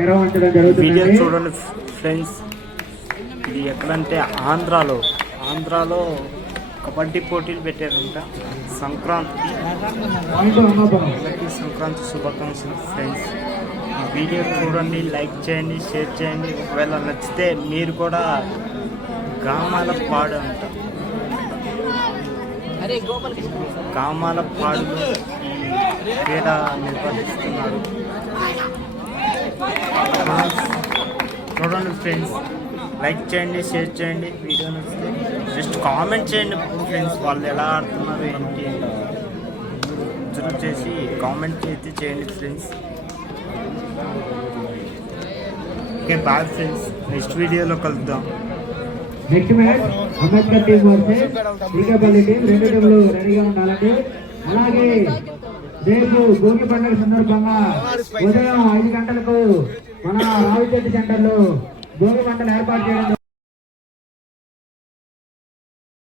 నిర్వహించడం జరుగుతుంది. వీడియో చూడండి ఫ్రెండ్స్, ఇది ఎక్కడంటే ఆంధ్రాలో కబడ్డీ పోటీలు పెట్టారంట. సంక్రాంతి శుభాకాంక్షలు ఫ్రెండ్స్. ఈ వీడియో చూడండి, లైక్ చేయండి, షేర్ చేయండి. ఒకవేళ నచ్చితే మీరు కూడా గామాల పాడు అంట, గామాల పాడులో ఈ క్రీడ నిర్వహిస్తున్నారు. చూడండి ఫ్రెండ్స్, లైక్ చేయండి, షేర్ చేయండి. వీడియో నచ్చితే జస్ట్ కామెంట్ చేయండి ఫ్రెండ్స్, వాళ్ళు ఎలా ఆడుతున్నారు ఏంటి అబ్జర్వ్ చేసి కామెంట్ అయితే చేయండి friends. Okay bye friends, next వీడియోలో కలుద్దాం. Next match Ambedkar team versus Srikapalli team. రెండు టీంలు రెడీగా ఉండాలండి. అలాగే రేపు భోగి పండుగ సందర్భంగా ఉదయం 5 గంటలకు మన రావిచెట్టు సెంటర్లో భోగి మంటలు ఏర్పాటు చేయడం